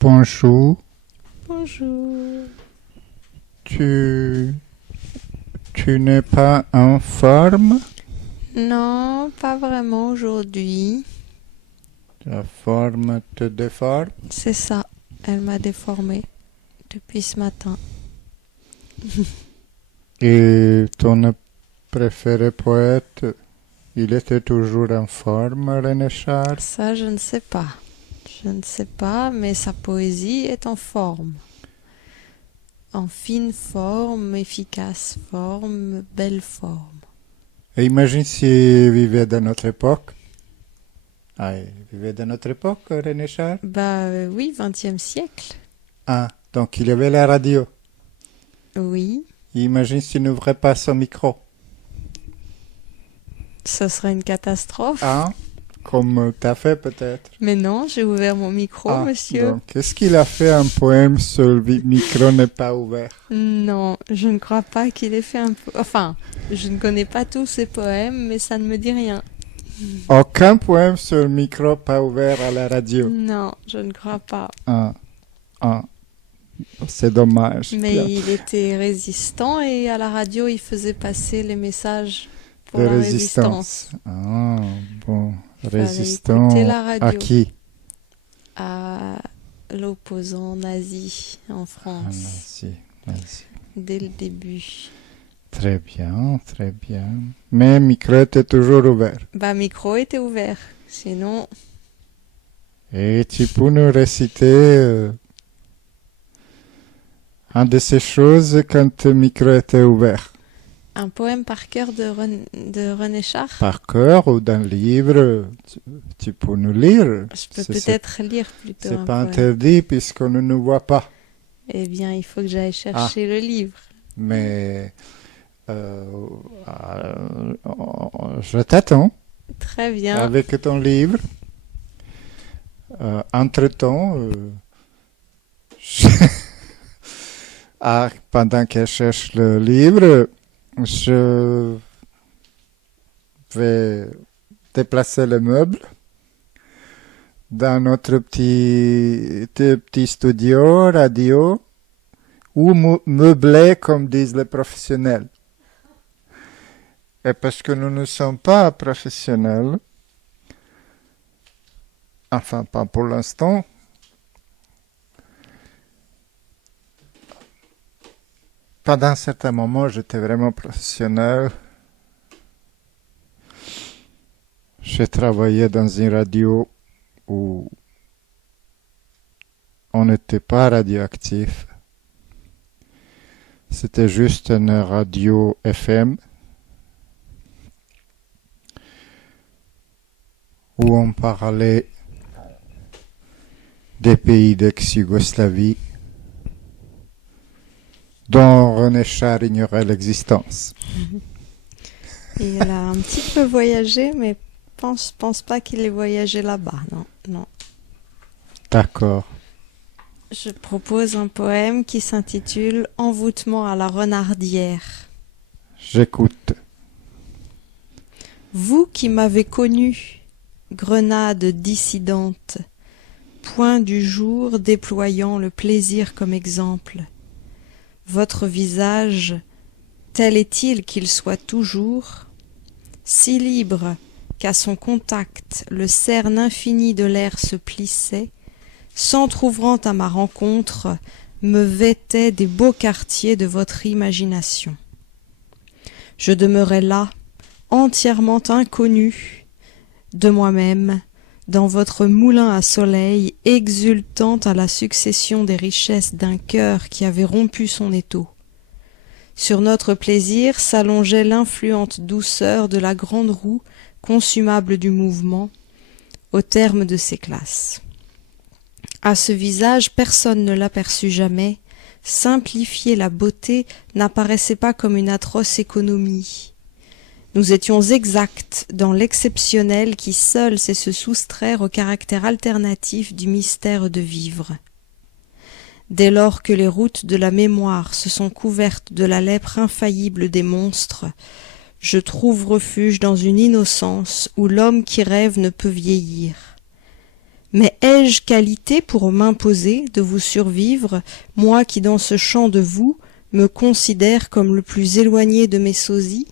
Bonjour. Bonjour. Tu n'es pas en forme? Non, pas vraiment aujourd'hui. La forme te déforme? C'est ça, elle m'a déformée depuis ce matin. Et ton préféré poète, il était toujours en forme, René Char? Ça, je ne sais pas. Je ne sais pas, mais sa poésie est en forme. En fine forme, efficace forme, belle forme. Et imagine s'il vivait dans notre époque. Ah, il vivait dans notre époque, René Char? Oui, 20e siècle. Ah, donc il y avait la radio. Oui, Imagine s'il n'ouvrait pas son micro. ce serait une catastrophe. Ah, comme tu as fait peut-être. Mais non, j'ai ouvert mon micro, monsieur. Donc, est-ce qu'il a fait un poème sur le micro n'est pas ouvert? Non, je ne crois pas qu'il ait fait un peu... Enfin, je ne connais pas tous ses poèmes, mais ça ne me dit rien. Aucun poème sur le micro pas ouvert à la radio. Non, je ne crois pas. C'est dommage. Mais Bien. il était résistant et à la radio, il faisait passer les messages pour De la résistance. résistance. Ah, bon. Fallait Résistant écouter la radio. à qui? À l'opposant nazi en Ah, France, merci. dès le début. Très bien, très bien. Mais le micro était toujours ouvert. Micro était ouvert. Sinon, Et tu peux nous réciter un de ces choses quand le micro était ouvert? un poème par cœur de René Char. Par cœur ou dans le livre, tu peux nous lire. Je peux peut-être lire plutôt C'est un pas poème. interdit puisqu'on ne nous voit pas. Eh bien, il faut que j'aille chercher le livre. Mais je t'attends Très bien. avec ton livre. Entre-temps, pendant qu'elle cherche le livre, je vais déplacer le meuble dans notre petit studio radio ou meublé comme disent les professionnels. Et parce que nous ne sommes pas professionnels, enfin pas pour l'instant, pendant un certain moment j'étais vraiment professionnel. J'ai travaillé dans une radio où on n'était pas radioactif. C'était juste une radio FM où on parlait des pays d'ex-Yougoslavie dont René Char ignorait l'existence. Et elle a un petit peu voyagé, mais pense pas qu'il ait voyagé là-bas. Non. D'accord. Je propose un poème qui s'intitule « Envoûtement à la renardière ». J'écoute. Vous qui m'avez connu, grenade dissidente, point du jour déployant le plaisir comme exemple, votre visage, tel est-il qu'il soit toujours, si libre qu'à son contact le cerne infini de l'air se plissait, s'entr'ouvrant à ma rencontre, me vêtait des beaux quartiers de votre imagination. Je demeurais là, entièrement inconnu de moi-même, dans votre moulin à soleil, exultant à la succession des richesses d'un cœur qui avait rompu son étau. Sur notre plaisir s'allongeait l'influente douceur de la grande roue consumable du mouvement, au terme de ses classes. À ce visage, personne ne l'aperçut jamais. Simplifier la beauté n'apparaissait pas comme une atroce économie. Nous étions exacts dans l'exceptionnel qui seul sait se soustraire au caractère alternatif du mystère de vivre. Dès lors que les routes de la mémoire se sont couvertes de la lèpre infaillible des monstres, je trouve refuge dans une innocence où l'homme qui rêve ne peut vieillir. Mais ai-je qualité pour m'imposer de vous survivre, moi qui dans ce champ de vous me considère comme le plus éloigné de mes sosies ?